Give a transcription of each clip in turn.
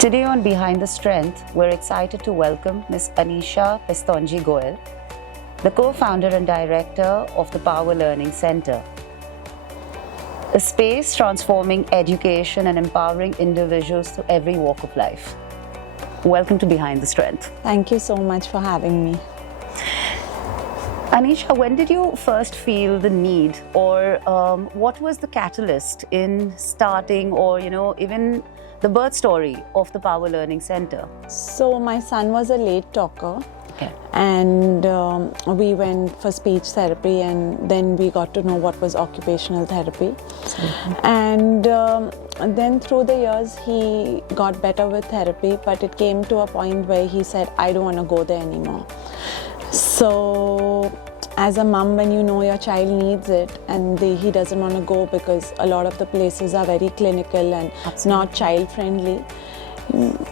Today on Behind the Strength, we're excited to welcome Ms. Anisha Pestonji Goel, the co-founder and director of the Power Learning Center, a space transforming education and empowering individuals through every walk of life. Welcome to Behind the Strength. Thank you so much for having me. Anisha, when did you first feel the need, or what was the catalyst in starting, or even the birth story of the Power Learning Center? So my son was a late talker. Okay. And we went for speech therapy, and then we got to know what was occupational therapy. Absolutely. And then through the years he got better with therapy, but it came to a point where he said, I don't want to go there anymore. So as a mom, when you know your child needs it and he doesn't want to go because a lot of the places are very clinical and not child friendly,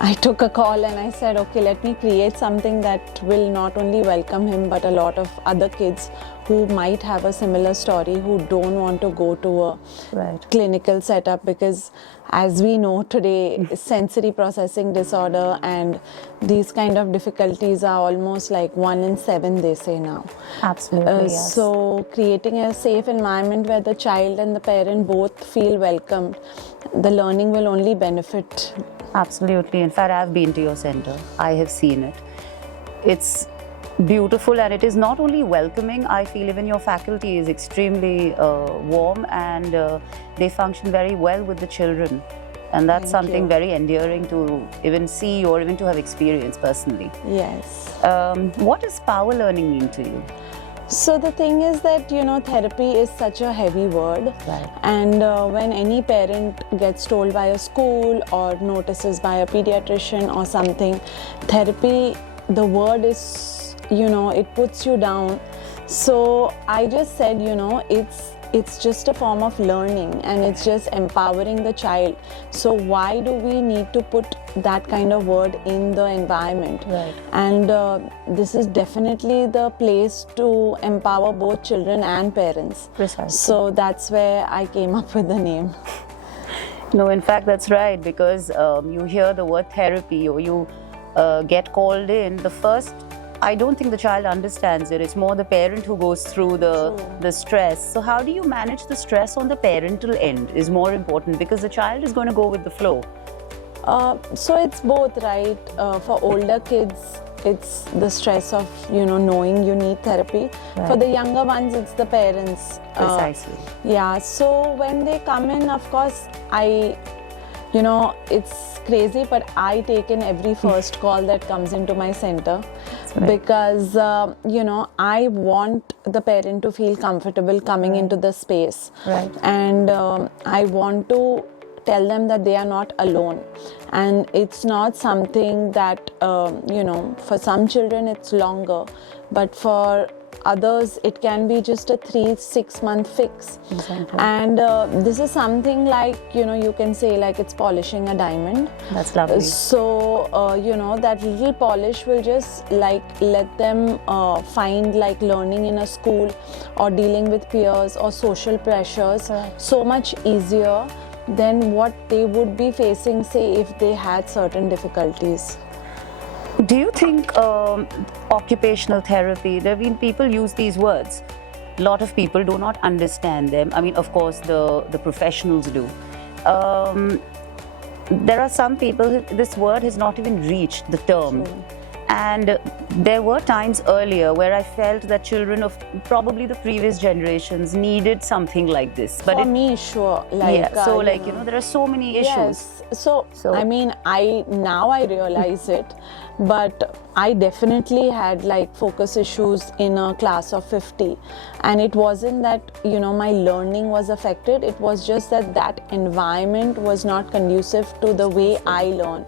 I took a call and I said, okay, let me create something that will not only welcome him but a lot of other kids who might have a similar story, who don't want to go to a clinical setup, because as we know today, sensory processing disorder and these kind of difficulties are almost like 1 in 7, they say now. Absolutely, yes. So creating a safe environment where the child and the parent both feel welcomed, the learning will only benefit. Absolutely. In fact, I've been to your center. I have seen it. It's beautiful, and it is not only welcoming. I feel even your faculty is extremely warm, and they function very well with the children. And that's something very endearing to even see or even to have experienced personally. Yes. What does power learning mean to you? So the thing is that, therapy is such a heavy word. Right. And when any parent gets told by a school or notices by a pediatrician or something, therapy, the word is, it puts you down. So I just said, it's just a form of learning and it's just empowering the child. So why do we need to put that kind of word in the environment? Right. And this is definitely the place to empower both children and parents. Precisely. So that's where I came up with the name. No, in fact, that's right, because you hear the word therapy or you get called in, I don't think the child understands it. It's more the parent who goes through the stress. So how do you manage the stress on the parental end is more important, because the child is going to go with the flow. So it's both, right? For older kids, it's the stress of, knowing you need therapy. Right. For the younger ones, it's the parents. Precisely. Yeah, so when they come in, of course, it's crazy, but I take in every first call that comes into my center. Right. Because, I want the parent to feel comfortable coming into the space. Right. And I want to tell them that they are not alone. And it's not something that, for some children it's longer, but for others it can be just a 3-6 month fix. Exactly. And this is something like, you can say like it's polishing a diamond. That's lovely. So, that little polish will just like let them find like learning in a school or dealing with peers or social pressures so much easier than what they would be facing, say, if they had certain difficulties. Do you think occupational therapy, there have been people use these words. A lot of people do not understand them. I mean, of course, the professionals do. There are some people, this word has not even reached the term. True. And there were times earlier where I felt that children of probably the previous generations needed something like this. But for me, sure. There are so many issues. Yes. So I mean, now I realize it, but I definitely had like focus issues in a class of 50. And it wasn't that, my learning was affected. It was just that environment was not conducive to the way I learn.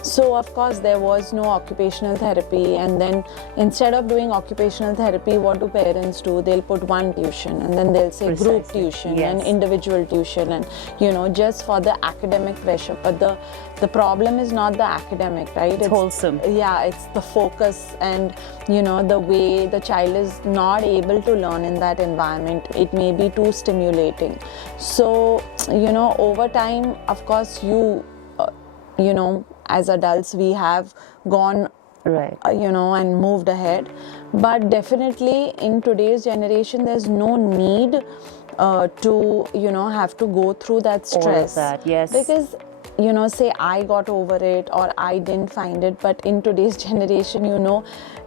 So of course there was no occupational therapy, and then instead of doing occupational therapy, what do parents do? They'll put one tuition and then they'll say group tuition and individual tuition, and just for the academic pressure. But the problem is not the academic, right? It's wholesome. Yeah, it's the focus and the way the child is not able to learn in that environment. It may be too stimulating. So over time, of course, as adults we have gone Right. and moved ahead. But definitely in today's generation, there's no need to, have to go through that stress. All of that, yes. Because, say I got over it or I didn't find it, but in today's generation,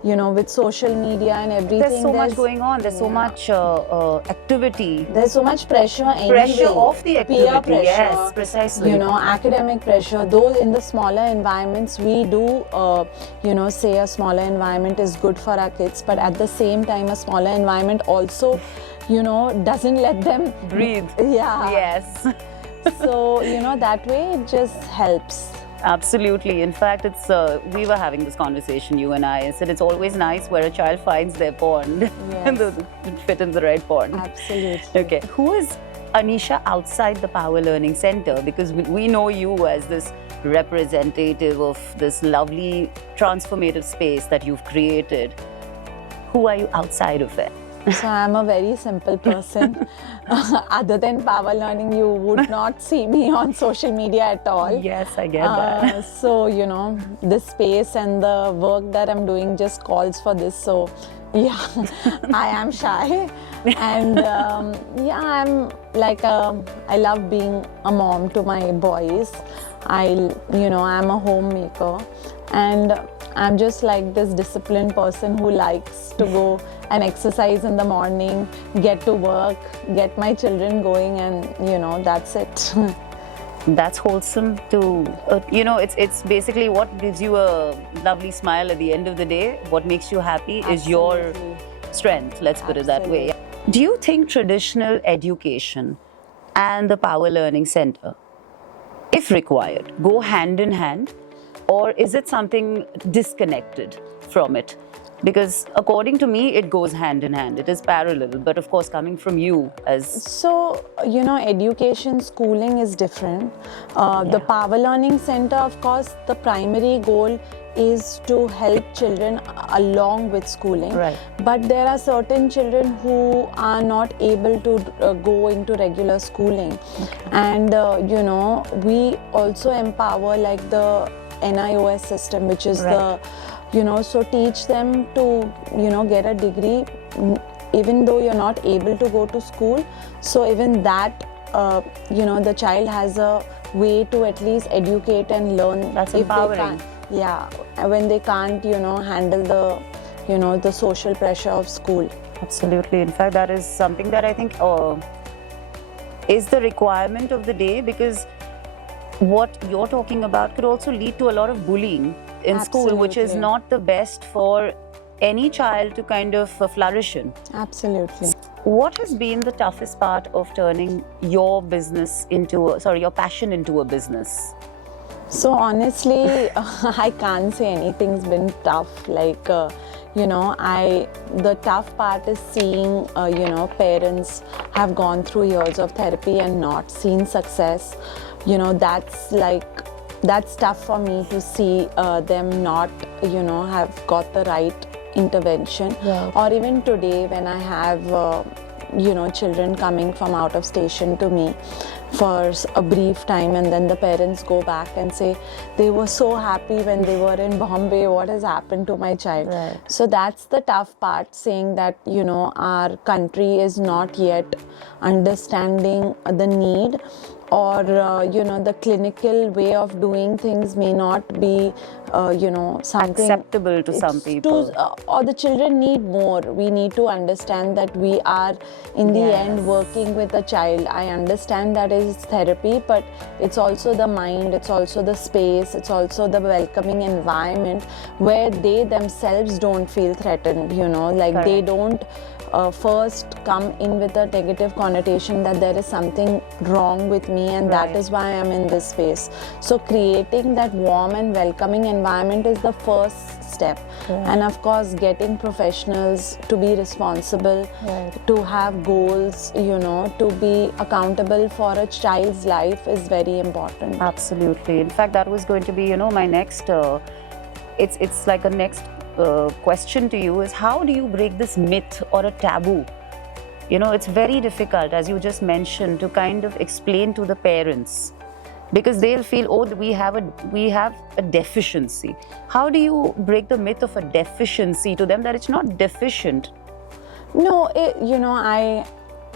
with social media and everything, There's so much going on. There's so much activity. There's so much pressure anyway. Pressure of the activity. Peer pressure, yes, precisely. Academic pressure. Though in the smaller environments, we do, say a smaller environment is good for our kids, but at the same time, a smaller environment also, doesn't let them breathe. Yeah. Yes. So, that way it just helps. Absolutely. In fact, it's we were having this conversation, you and I said it's always nice where a child finds their pond and Yes. they fit in the right pond. Absolutely. Okay. Who is Anisha outside the Power Learning Center? Because we know you as this representative of this lovely transformative space that you've created. Who are you outside of it? So I'm a very simple person. Other than Power Learning, you would not see me on social media at all. Yes, I get that. So, this space and the work that I'm doing just calls for this. So, yeah, I am shy. And I'm like, I love being a mom to my boys. I'm a homemaker. And I'm just like this disciplined person who likes to go and exercise in the morning, get to work, get my children going, and that's it. That's wholesome too. It's basically what gives you a lovely smile at the end of the day. What makes you happy is your Absolutely. strength, let's put it that way. Absolutely. Do you think traditional education and the Power Learning Center, if required, go hand in hand? Or is it something disconnected from it? Because according to me, it goes hand in hand. It is parallel. But of course, coming from you as... So, education, schooling is different. The Power Learning Center, of course, the primary goal is to help children along with schooling. Right. But there are certain children who are not able to go into regular schooling. And, we also empower like the NIOS system, which is Right. so teach them to, get a degree even though you're not able to go to school. So even that, the child has a way to at least educate and learn. That's if empowering. They can't, yeah, when they can't, handle the, the social pressure of school. Absolutely. In fact, that is something that I think is the requirement of the day, because what you're talking about could also lead to a lot of bullying in school, which is Absolutely. not the best for any child to kind of flourish in. Absolutely. What has been the toughest part of turning your business into, your passion into a business? So honestly, I can't say anything's been tough. Like, the tough part is seeing, parents have gone through years of therapy and not seen success. That's tough for me to see them not, have got the right intervention. Right. Or even today when I have, children coming from out of station to me for a brief time, and then the parents go back and say they were so happy when they were in Bombay, what has happened to my child? Right. So that's the tough part, saying that our country is not yet understanding the need, or the clinical way of doing things may not be something Acceptable to some people. Or the children need more. We need to understand that we are in the Yes. end working with a child. I understand that is therapy, but it's also the mind, it's also the space, it's also the welcoming environment where they themselves don't feel threatened, like they Correct. don't first come in with a negative connotation that there is something wrong with me, and Right. that is why I'm in this space. So creating that warm and welcoming environment is the first step. Right. And of course, getting professionals to be responsible, Right. to have goals, to be accountable for a child's life is very important. Absolutely. In fact, that was going to be, my next, it's like a next question to you is, how do you break this myth or a taboo? It's very difficult, as you just mentioned, to kind of explain to the parents because they'll feel, oh, we have a deficiency. How do you break the myth of a deficiency to them, that it's not deficient? No,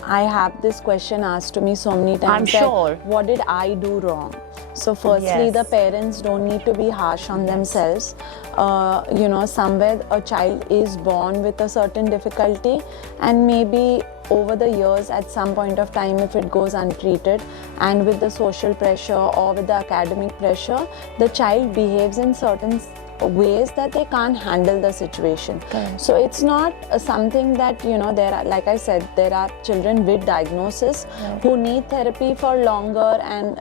I have this question asked to me so many times. I'm sure. What did I do wrong? So firstly, Yes. the parents don't need to be harsh on themselves. Somewhere a child is born with a certain difficulty, and maybe over the years, at some point of time, if it goes untreated, and with the social pressure or with the academic pressure, the child behaves in certain ways that they can't handle the situation. Correct. So it's not something that, there are, like I said, there are children with diagnosis who need therapy for longer and,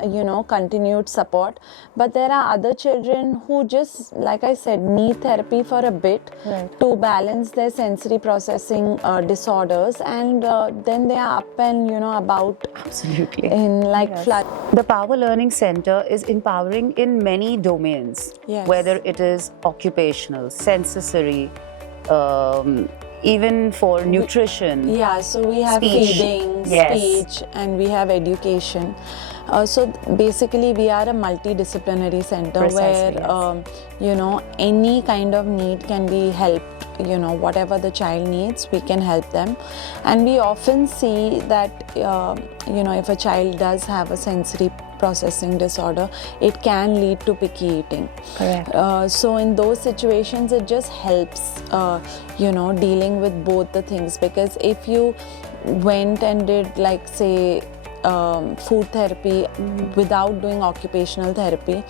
continued support. But there are other children who just, like I said, need therapy for a bit to balance their sensory processing disorders, and then they are up and, about Absolutely. in like flood. The Power Learning Center is empowering in many domains, Yes. whether it is occupational, sensory, even for nutrition. Yeah, so we have Speech. feeding, Yes. speech, and we have education. So basically, we are a multidisciplinary center Precisely, where, any kind of need can be helped. Whatever the child needs, we can help them. And we often see that, if a child does have a sensory processing disorder, it can lead to picky eating. Correct. So in those situations, it just helps, dealing with both the things. Because if you went and did, like, say, food therapy without doing occupational therapy,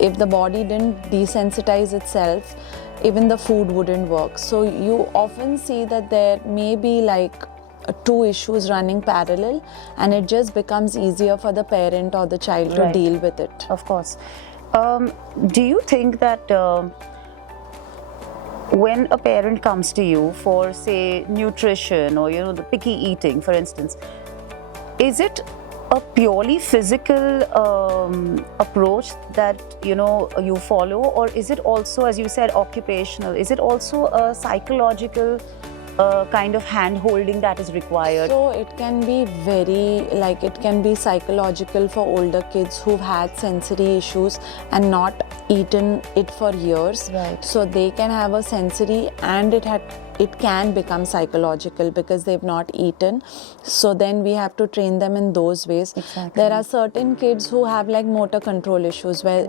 if the body didn't desensitize itself, even the food wouldn't work. So you often see that there may be like two issues running parallel, and it just becomes easier for the parent or the child to deal with it. Of course. Do you think that when a parent comes to you for, say, nutrition or, the picky eating, for instance, is it a purely physical approach that you follow, or is it also, as you said, occupational? Is it also a psychological kind of hand holding that is required? So it can be it can be psychological for older kids who've had sensory issues and not eaten it for years. Right. So they can have a sensory, and it can become psychological because they've not eaten. So then we have to train them in those ways. Exactly. There are certain kids who have like motor control issues where,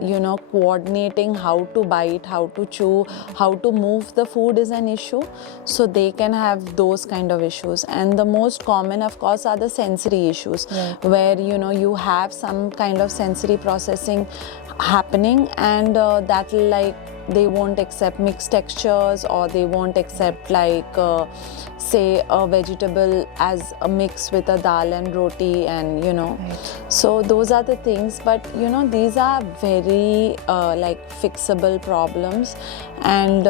coordinating how to bite, how to chew, how to move the food is an issue. So they can have those kind of issues. And the most common, of course, are the sensory issues where, you have some kind of sensory processing happening, and that will, like, they won't accept mixed textures, or they won't accept say a vegetable as a mix with a dal and roti, and so those are the things. But these are very fixable problems, and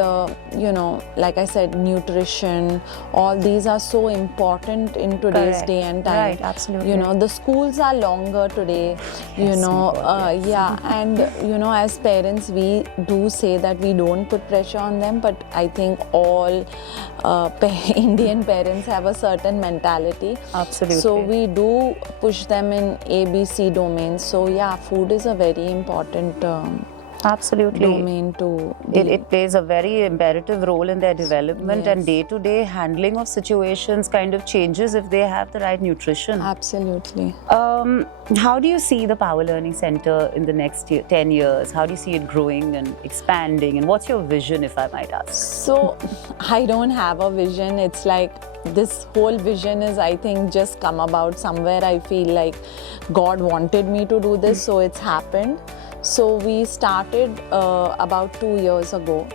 like I said, nutrition, all these are so important in today's day and time. Right, absolutely. The schools are longer today, and as parents, we do say that we don't put pressure on them, but I think all Indian parents have a certain mentality. Absolutely. So we do push them in ABC domains. So yeah, food is a very important Absolutely. domain to it plays a very imperative role in their development, and day-to-day handling of situations kind of changes if they have the right nutrition. Absolutely. How do you see the Power Learning Center in the next 10 years? How do you see it growing and expanding? And what's your vision, if I might ask? So I don't have a vision. It's like this whole vision is, I think, just come about somewhere. I feel like God wanted me to do this, so it's happened. So we started about 2 years ago,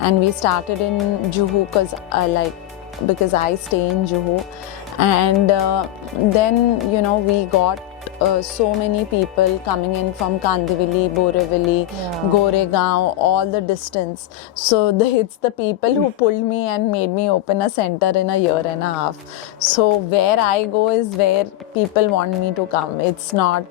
and we started in Juhu because I stay in Juhu, and then we got so many people coming in from Kandivali, Borivali, Goregaon, all the distance. So it's the people who pulled me and made me open a center in a year and a half. So where I go is where people want me to come. It's not,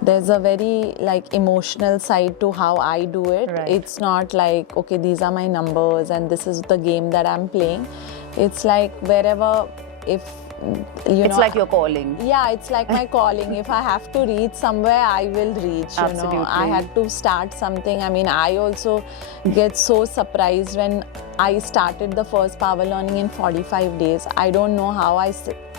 there's a very emotional side to how I do it. Right. It's not like, okay, these are my numbers and this is the game that I'm playing. It's like wherever, if It's like your calling. Yeah, it's like my calling. If I have to reach somewhere, I will reach. Absolutely. I had to start something. I mean, I also get so surprised when I started the first power learning in 45 days. I don't know how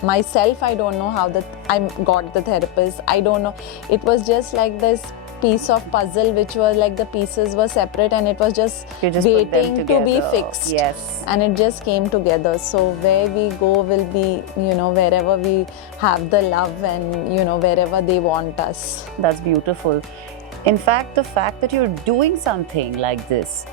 myself, I don't know how I got the therapist. I don't know. It was just like this piece of puzzle which was like the pieces were separate and it was just waiting to be fixed. Yes. And it just came together. So where we go will be, wherever we have the love and, wherever they want us. That's beautiful. In fact, the fact that you're doing something like this,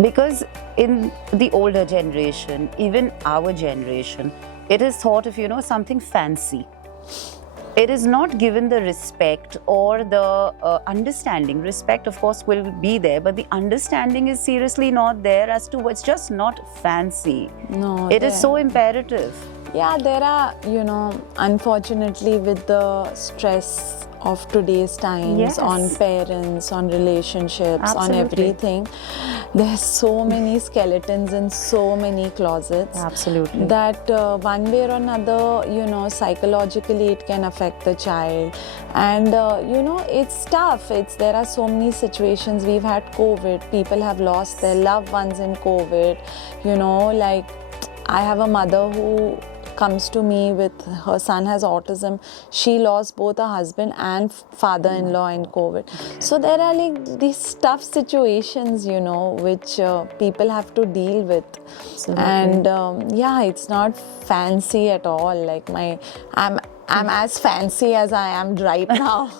because in the older generation, even our generation, it is thought of, something fancy. It is not given the respect or the understanding. Respect, of course, will be there, but the understanding is seriously not there as to what's just not fancy. No, it is so imperative. Yeah, there are, unfortunately, with the stress of today's times, Yes. on parents, on relationships, Absolutely. on everything, there's so many skeletons in so many closets. Absolutely. That one way or another, psychologically it can affect the child. And, it's tough. There are so many situations. We've had COVID. People have lost their loved ones in COVID. Like I have a mother who comes to me with her son has autism. She lost both her husband and father-in-law in COVID. So there are like these tough situations, which people have to deal with. Absolutely. And it's not fancy at all. Like I'm as fancy as I am right now.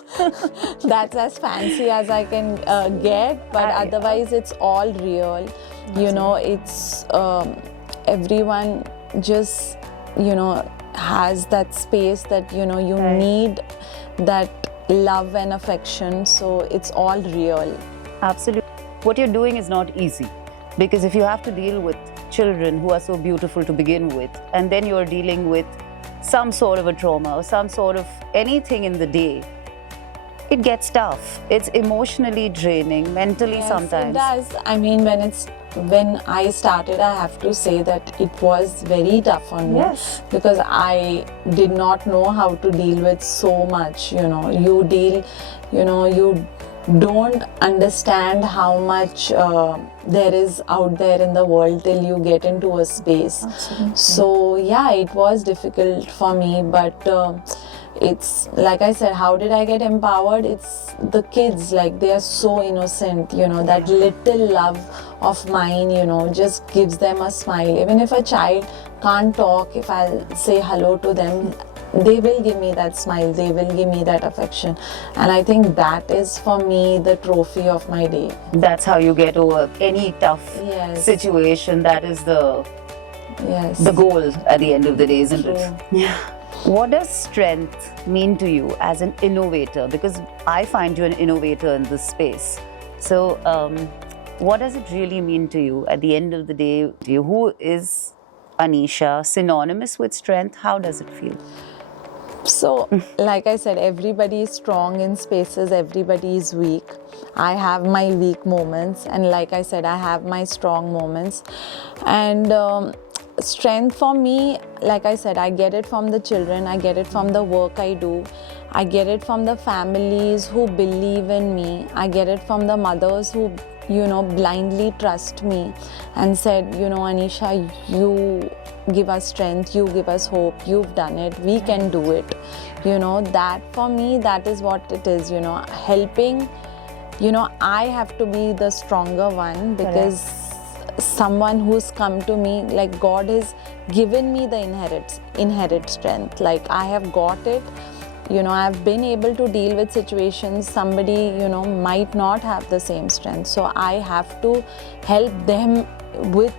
That's as fancy as I can get. But otherwise, it's all real. It's everyone just has that space that you need that love and affection, so it's all real. Absolutely. What you're doing is not easy, because if you have to deal with children who are so beautiful to begin with, and then you're dealing with some sort of a trauma or some sort of anything in the day, it gets tough. It's emotionally draining, mentally sometimes. It does. I mean, when I started, I have to say that it was very tough on me. Yes. Because I did not know how to deal with so much. You don't understand how much there is out there in the world till you get into a space. Absolutely. So it was difficult for me, but it's like I said, how did I get empowered? It's the kids, like they are so innocent, that little love of mine, just gives them a smile. Even if a child can't talk, if I'll say hello to them, they will give me that smile, they will give me that affection. And I think that is for me the trophy of my day. That's how you get over any tough situation. That is the goal at the end of the day, isn't it? Yeah. What does strength mean to you as an innovator? Because I find you an innovator in this space. So what does it really mean to you at the end of the day? Who is Anisha? Synonymous with strength? How does it feel? So, like I said, everybody is strong in spaces, everybody is weak. I have my weak moments, and like I said, I have my strong moments. And strength for me, like I said, I get it from the children, I get it from the work I do, I get it from the families who believe in me, I get it from the mothers who blindly trust me and said, Anisha, you give us strength, you give us hope, you've done it, we can do it. That for me, that is what it is, helping. I have to be the stronger one, because someone who's come to me, like God has given me the inherent strength. Like I have got it. I've been able to deal with situations somebody, might not have the same strength. So I have to help them with,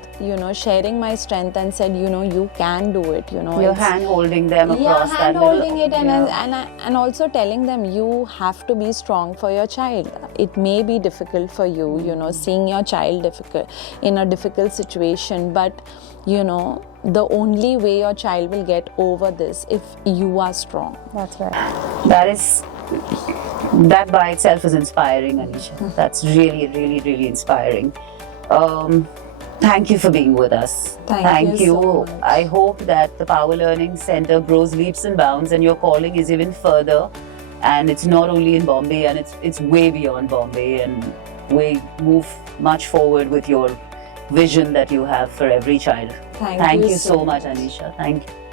sharing my strength and said, you can do it, You're hand-holding them across that. Hand-holding it and also telling them you have to be strong for your child. It may be difficult for you, seeing your child in a difficult situation, but, the only way your child will get over this if you are strong. That's right. That by itself is inspiring, Anisha. That's really, really, really inspiring. Thank you for being with us. Thank you so much. I hope that the Power Learning Center grows leaps and bounds and your calling is even further. And it's not only in Bombay, and it's way beyond Bombay, and we move much forward with your vision that you have for every child. Thank you so much, Anisha. Thank you.